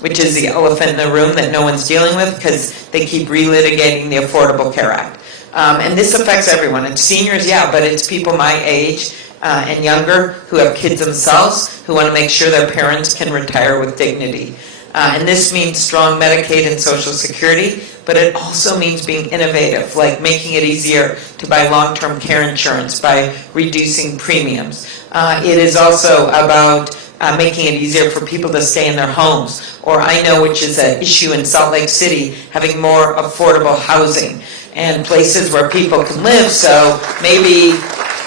which is the elephant in the room that no one's dealing with because they keep relitigating the Affordable Care Act. And this affects everyone. It's seniors, yeah, but it's people my age and younger who have kids themselves who want to make sure their parents can retire with dignity. And this means strong Medicaid and Social Security, but it also means being innovative, like making it easier to buy long-term care insurance by reducing premiums. It is also about making it easier for people to stay in their homes, or I know, which is an issue in Salt Lake City, having more affordable housing and places where people can live, so maybe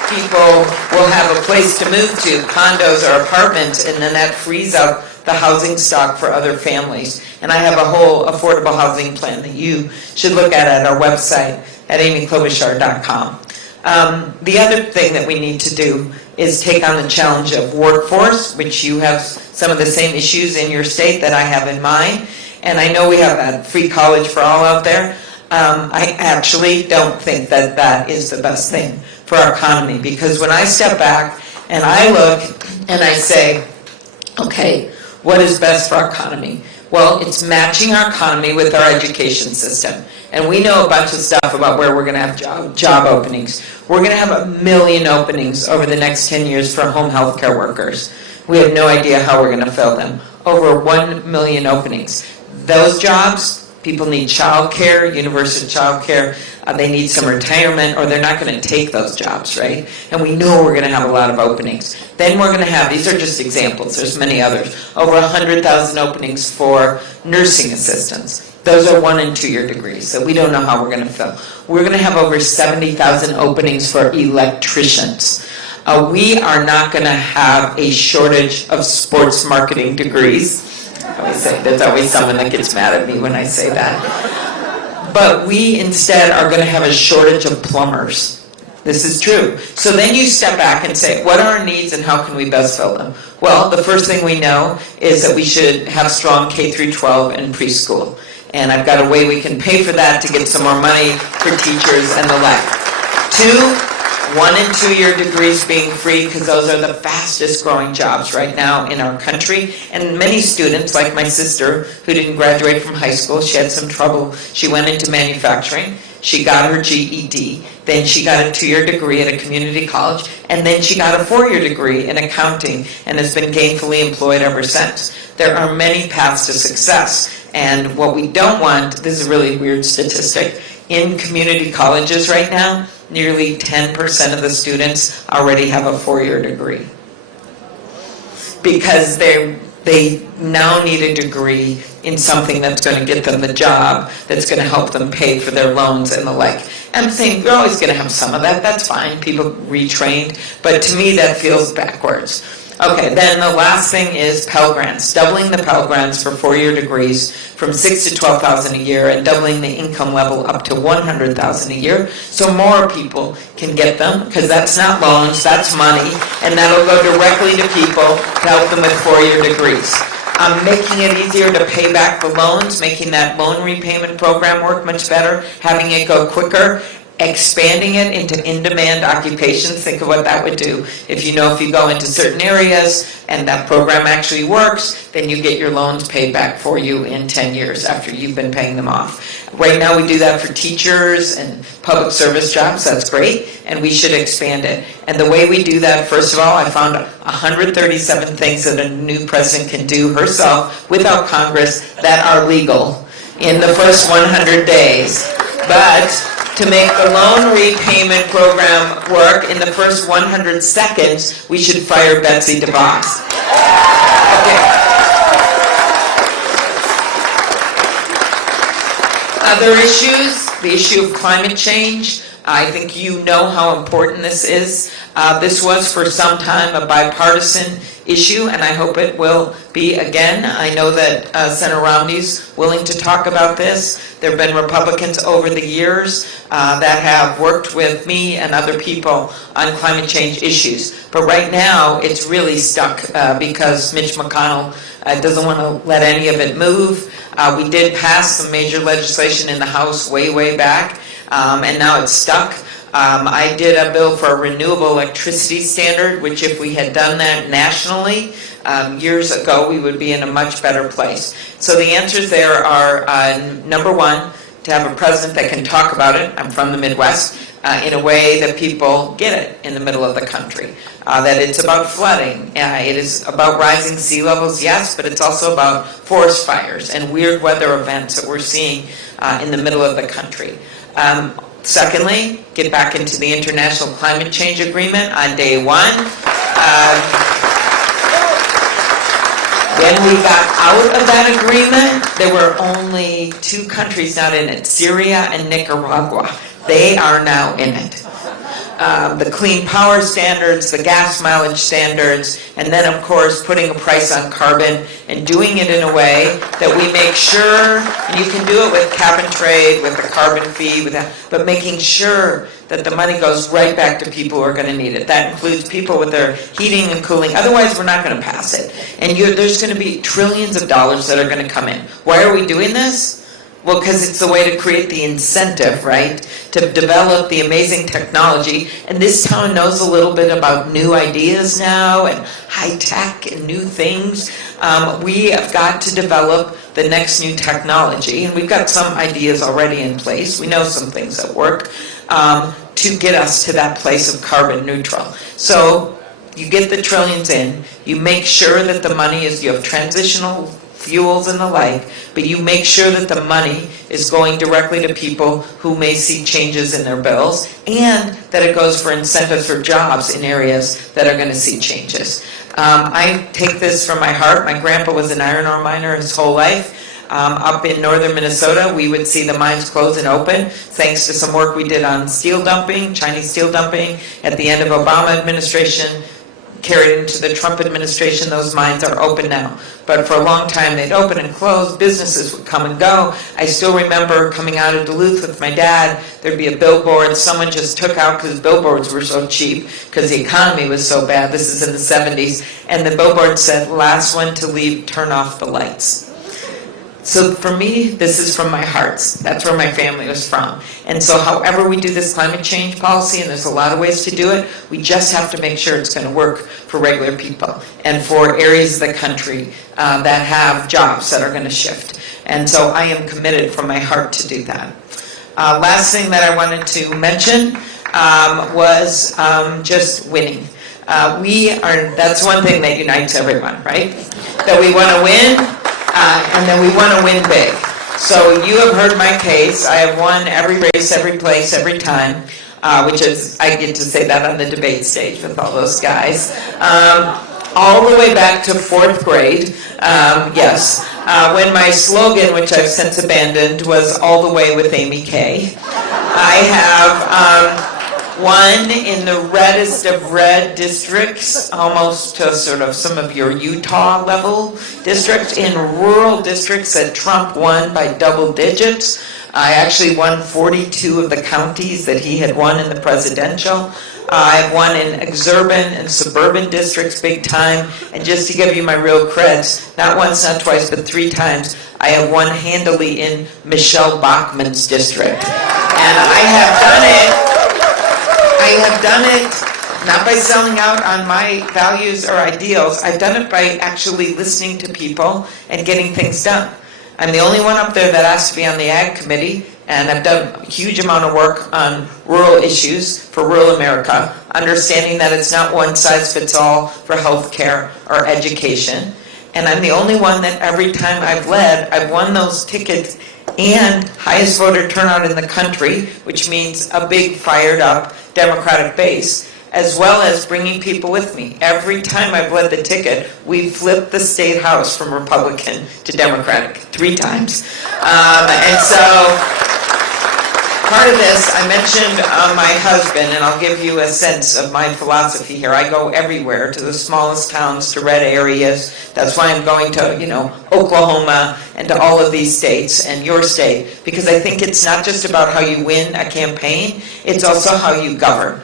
people will have a place to move to, condos or apartments, and then that frees up the housing stock for other families. And I have a whole affordable housing plan that you should look at our website at amyklobuchar.com. The other thing that we need to do is take on the challenge of workforce, which you have some of the same issues in your state that I have in mine. And I know we have that free college for all out there. I actually don't think that that is the best thing for our economy, because when I step back and I look and I say, okay, what is best for our economy? Well, it's matching our economy with our education system. And we know a bunch of stuff about where we're going to have job openings. We're going to have 1 million openings over the next 10 years for home health care workers. We have no idea how we're going to fill them. Over 1 million openings. Those jobs, people need child care, universal child care. They need some retirement, or they're not going to take those jobs, right? And we know we're going to have a lot of openings. Then we're going to have, these are just examples, there's many others, over 100,000 openings for nursing assistants. Those are 1- and 2-year degrees, so we don't know how we're going to fill. We're going to have over 70,000 openings for electricians. We are not going to have a shortage of sports marketing degrees. I always say, there's always someone that gets mad at me when I say that. But we instead are going to have a shortage of plumbers. This is true. So then you step back and say, what are our needs and how can we best fill them? Well, the first thing we know is that we should have strong K through 12 and preschool. And I've got a way we can pay for that to get some more money for teachers and the like. 2, 1- and 2-year degrees being free, because those are the fastest growing jobs right now in our country. And many students, like my sister, who didn't graduate from high school, she had some trouble. She went into manufacturing. She got her GED. Then she got a 2-year degree at a community college. And then she got a 4-year degree in accounting and has been gainfully employed ever since. There are many paths to success. And what we don't want, this is a really weird statistic, in community colleges right now, nearly 10% of the students already have a 4-year degree. Because they now need a degree in something that's going to get them the job, that's going to help them pay for their loans and the like. I'm saying you're always going to have some of that, that's fine, people retrained, but to me that feels backwards. Okay, then the last thing is Pell Grants, doubling the Pell Grants for 4-year degrees from $6,000 to $12,000 a year, and doubling the income level up to $100,000 a year, so more people can get them, because that's not loans, that's money, and that'll go directly to people to help them with 4-year degrees. Making it easier to pay back the loans, making that loan repayment program work much better, having it go quicker, expanding it into in-demand occupations. Think of what that would do. If you go into certain areas and that program actually works, then you get your loans paid back for you in 10 years after you've been paying them off. Right now we do that for teachers and public service jobs. That's great, and we should expand it. And the way we do that, first of all, I found 137 things that a new president can do herself without Congress that are legal in the first 100 days. But to make the loan repayment program work in the first 100 seconds, we should fire Betsy DeVos. Okay. Other issues, the issue of climate change. I think you know how important this is. This was for some time a bipartisan issue, and I hope it will be again. I know that Senator Romney's willing to talk about this. There have been Republicans over the years that have worked with me and other people on climate change issues. But right now, it's really stuck because Mitch McConnell doesn't want to let any of it move. We did pass some major legislation in the House way back, and now it's stuck. I did a bill for a renewable electricity standard, which if we had done that nationally, years ago, we would be in a much better place. So the answers there are, number one, to have a president that can talk about it. I'm from the Midwest. In a way that people get it in the middle of the country. That it's about flooding. It is about rising sea levels, yes, but it's also about forest fires and weird weather events that we're seeing in the middle of the country. Secondly, get back into the International Climate Change Agreement on day one. When we got out of that agreement, there were only 2 countries not in it, Syria and Nicaragua. They are now in it. The clean power standards, the gas mileage standards, and then of course putting a price on carbon and doing it in a way that we make sure, and you can do it with cap and trade, with the carbon fee, with that, but making sure that the money goes right back to people who are going to need it. That includes people with their heating and cooling. Otherwise, we're not going to pass it. And there's going to be trillions of dollars that are going to come in. Why are we doing this? Well, because it's the way to create the incentive, right, to develop the amazing technology. And this town knows a little bit about new ideas now and high tech and new things. We have got to develop the next new technology, and we've got some ideas already in place. We know some things that work to get us to that place of carbon neutral. So you get the trillions in, you make sure that the money is, you have transitional fuels and the like, but you make sure that the money is going directly to people who may see changes in their bills, and that it goes for incentives for jobs in areas that are going to see changes. I take this from my heart. My grandpa was an iron ore miner his whole life. Up in northern Minnesota, we would see the mines close and open thanks to some work we did on steel dumping, Chinese steel dumping. At the end of Obama administration, carried into the Trump administration, those mines are open now. But for a long time, they'd open and close. Businesses would come and go. I still remember coming out of Duluth with my dad. There'd be a billboard someone just took out because billboards were so cheap because the economy was so bad. This is in the 70s. And the billboard said, "Last one to leave, turn off the lights." So for me, this is from my heart. That's where my family was from. And so however we do this climate change policy, and there's a lot of ways to do it, we just have to make sure it's going to work for regular people and for areas of the country that have jobs that are going to shift. And so I am committed from my heart to do that. Last thing that I wanted to mention was just winning. That's one thing that unites everyone, right? That we want to win. And then we want to win big. So you have heard my case. I have won every race, every place, every time, which is, I get to say that on the debate stage with all those guys. All the way back to 4th grade, yes, when my slogan, which I've since abandoned, was "All the way with Amy Kay." I have won in the reddest of red districts, almost to sort of some of your Utah level districts, in rural districts that Trump won by double digits. I actually won 42 of the counties that he had won in the presidential. I've won in exurban and suburban districts big time. And just to give you my real creds, not once, not twice, but 3 times, I have won handily in Michelle Bachmann's district. And I have done it not by selling out on my values or ideals. I've done it by actually listening to people and getting things done. I'm the only one up there that asked to be on the Ag Committee, and I've done a huge amount of work on rural issues for rural America, understanding that it's not one size fits all for health care or education. And I'm the only one that every time I've led, I've won those tickets and highest voter turnout in the country, which means a big fired up Democratic base, as well as bringing people with me. Every time I've led the ticket, we've flipped the state house from Republican to Democratic 3 times. And so part of this, I mentioned my husband, and I'll give you a sense of my philosophy here. I go everywhere, to the smallest towns, to red areas. That's why I'm going to, Oklahoma and to all of these states and your state, because I think it's not just about how you win a campaign, it's also how you govern.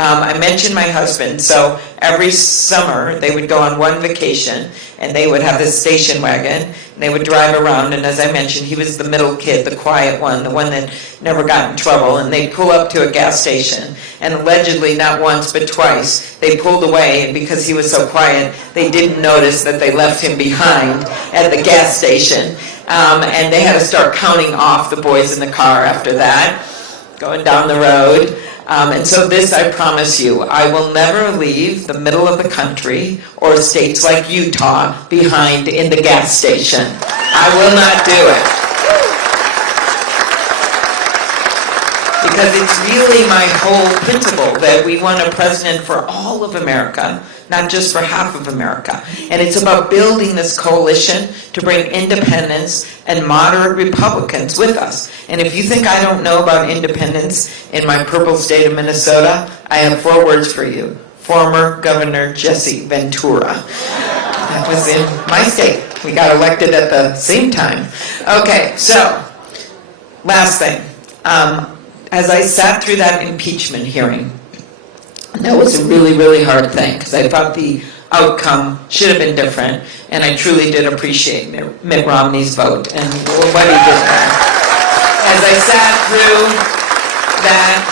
I mentioned my husband, so every summer they would go on one vacation and they would have this station wagon and they would drive around, and as I mentioned, he was the middle kid, the quiet one, the one that never got in trouble, and they'd pull up to a gas station and allegedly not once but twice they pulled away, and because he was so quiet they didn't notice that they left him behind at the gas station, and they had to start counting off the boys in the car after that, going down the road. And so this, I promise you, I will never leave the middle of the country or states like Utah behind in the gas station. I will not do it. Because it's really my whole principle that we want a president for all of America, not just for half of America. And it's about building this coalition to bring independents and moderate Republicans with us. And if you think I don't know about independents in my purple state of Minnesota, I have 4 words for you. Former Governor Jesse Ventura. That was in my state. We got elected at the same time. Okay, so last thing. As I sat through that impeachment hearing, that was a really, really hard thing because I thought the outcome should have been different, and I truly did appreciate Mitt Romney's vote and what he did there. As I sat through that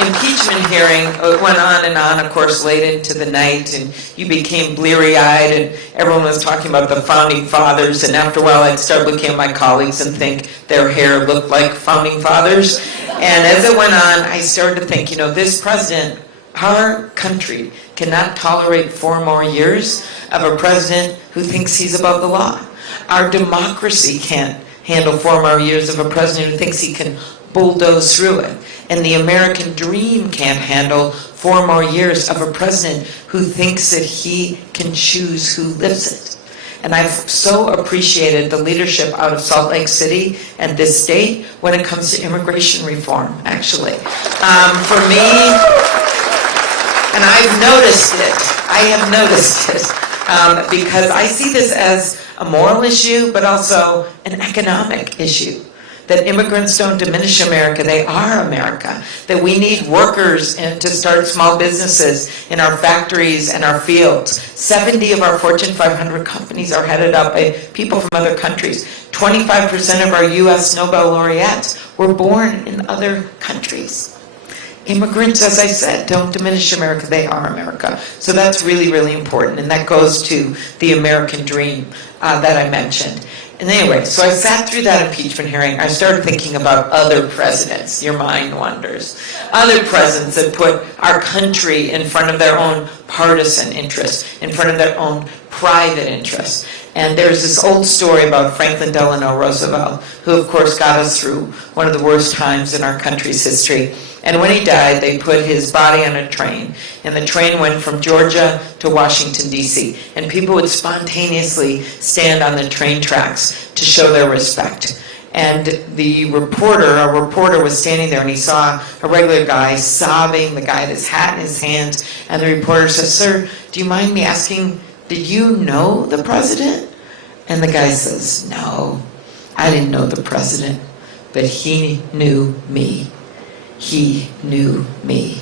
impeachment hearing, it went on and on, of course, late into the night, and you became bleary-eyed, and everyone was talking about the Founding Fathers, and after a while I'd start looking at my colleagues and think their hair looked like Founding Fathers. And as it went on, I started to think, this president, our country cannot tolerate 4 more years of a president who thinks he's above the law. Our democracy can't handle 4 more years of a president who thinks he can bulldoze through it. And the American dream can't handle 4 more years of a president who thinks that he can choose who lives it. And I've so appreciated the leadership out of Salt Lake City and this state when it comes to immigration reform, actually. For me, and I've noticed it, because I see this as a moral issue, but also an economic issue. That immigrants don't diminish America, they are America. That we need workers to start small businesses in our factories and our fields. 70 of our Fortune 500 companies are headed up by people from other countries. 25% of our US Nobel laureates were born in other countries. Immigrants, as I said, don't diminish America, they are America. So that's really, really important, and that goes to the American dream that I mentioned. And anyway, so I sat through that impeachment hearing. I started thinking about other presidents. Your mind wanders. Other presidents that put our country in front of their own partisan interests, in front of their own private interests. And there's this old story about Franklin Delano Roosevelt, who of course got us through one of the worst times in our country's history. And when he died, they put his body on a train, and the train went from Georgia to Washington, D.C., and people would spontaneously stand on the train tracks to show their respect. And a reporter was standing there, and he saw a regular guy sobbing, the guy had his hat in his hands, and the reporter says, "Sir, do you mind me asking, did you know the president?" And the guy says, "No, I didn't know the president, but he knew me. He knew me."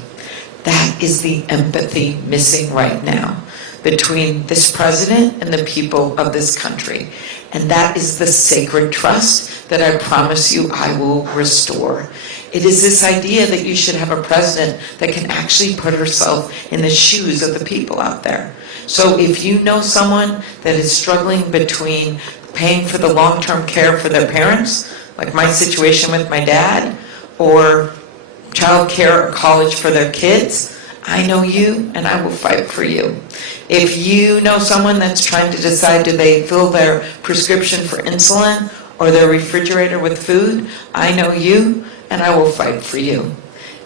That is the empathy missing right now between this president and the people of this country. And that is the sacred trust that I promise you I will restore. It is this idea that you should have a president that can actually put herself in the shoes of the people out there. So if you know someone that is struggling between paying for the long-term care for their parents, like my situation with my dad, or child care or college for their kids, I know you and I will fight for you. If you know someone that's trying to decide, do they fill their prescription for insulin or their refrigerator with food, I know you and I will fight for you.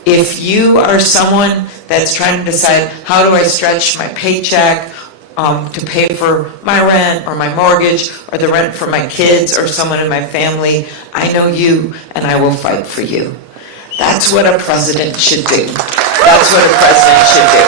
If you are someone that's trying to decide, how do I stretch my paycheck to pay for my rent or my mortgage or the rent for my kids or someone in my family, I know you and I will fight for you. That's what a president should do. That's what a president should do.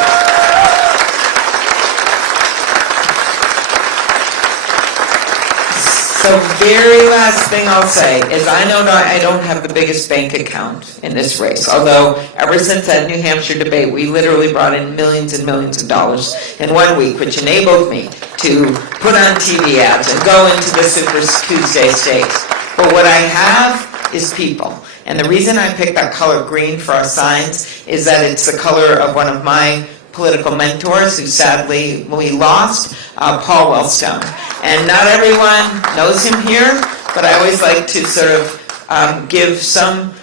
The very last thing I'll say is I know that I don't have the biggest bank account in this race, although ever since that New Hampshire debate, we literally brought in millions and millions of dollars in 1 week, which enabled me to put on TV ads and go into the Super Tuesday stakes. But what I have is people. And the reason I picked that color green for our signs is that it's the color of one of my political mentors who sadly we lost, Paul Wellstone. And not everyone knows him here, but I always like to sort of give some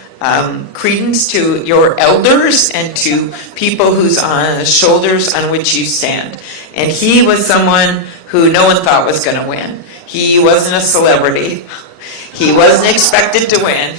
credence to your elders and to people whose shoulders on which you stand. And he was someone who no one thought was going to win. He wasn't a celebrity. He wasn't expected to win.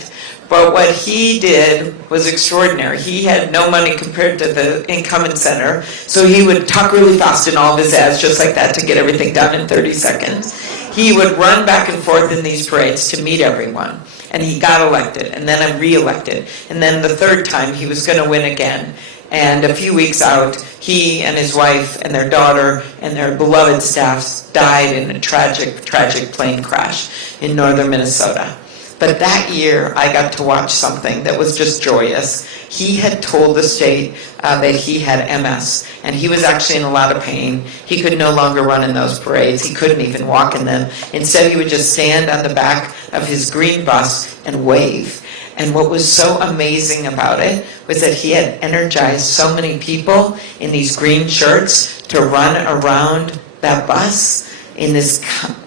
But what he did was extraordinary. He had no money compared to the incumbent senator, so he would talk really fast in all of his ads, just like that, to get everything done in 30 seconds. He would run back and forth in these parades to meet everyone, and he got elected, and then re-elected. And then the third time, he was going to win again. And a few weeks out, he and his wife and their daughter and their beloved staff died in a tragic, tragic plane crash in northern Minnesota. But that year, I got to watch something that was just joyous. He had told the state that he had MS, and he was actually in a lot of pain. He could no longer run in those parades. He couldn't even walk in them. Instead, he would just stand on the back of his green bus and wave. And what was so amazing about it was that he had energized so many people in these green shirts to run around that bus in this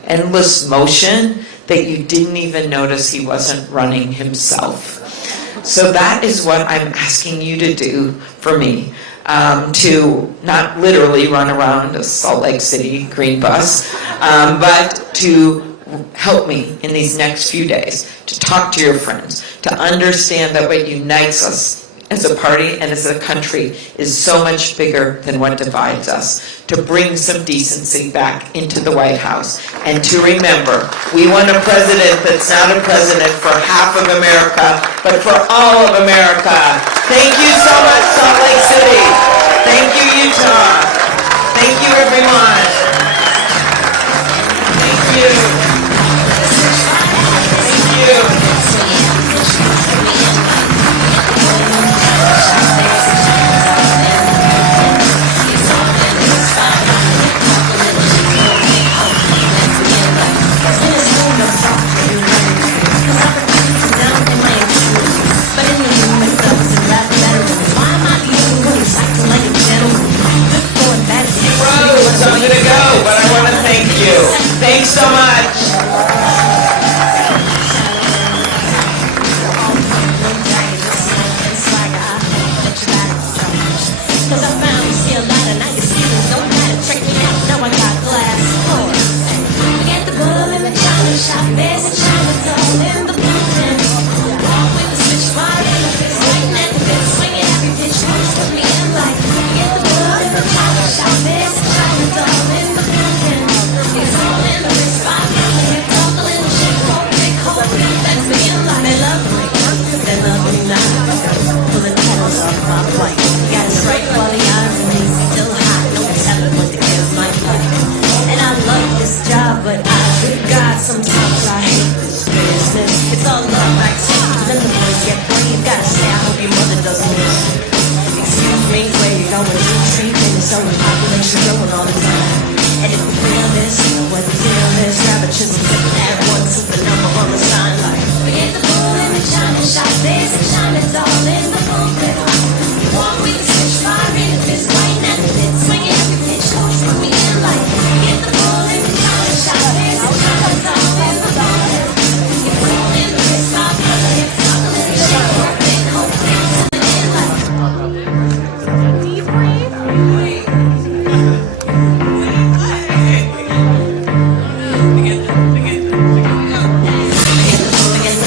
endless motion that you didn't even notice he wasn't running himself. So that is what I'm asking you to do for me, to not literally run around a Salt Lake City green bus, but to help me in these next few days, to talk to your friends, to understand that what unites us as a party and as a country is so much bigger than what divides us, to bring some decency back into the White House, and to remember, we want a president that's not a president for half of America, but for all of America. Thank you so much, Salt Lake City. Thank you, Utah. Thank you, everyone.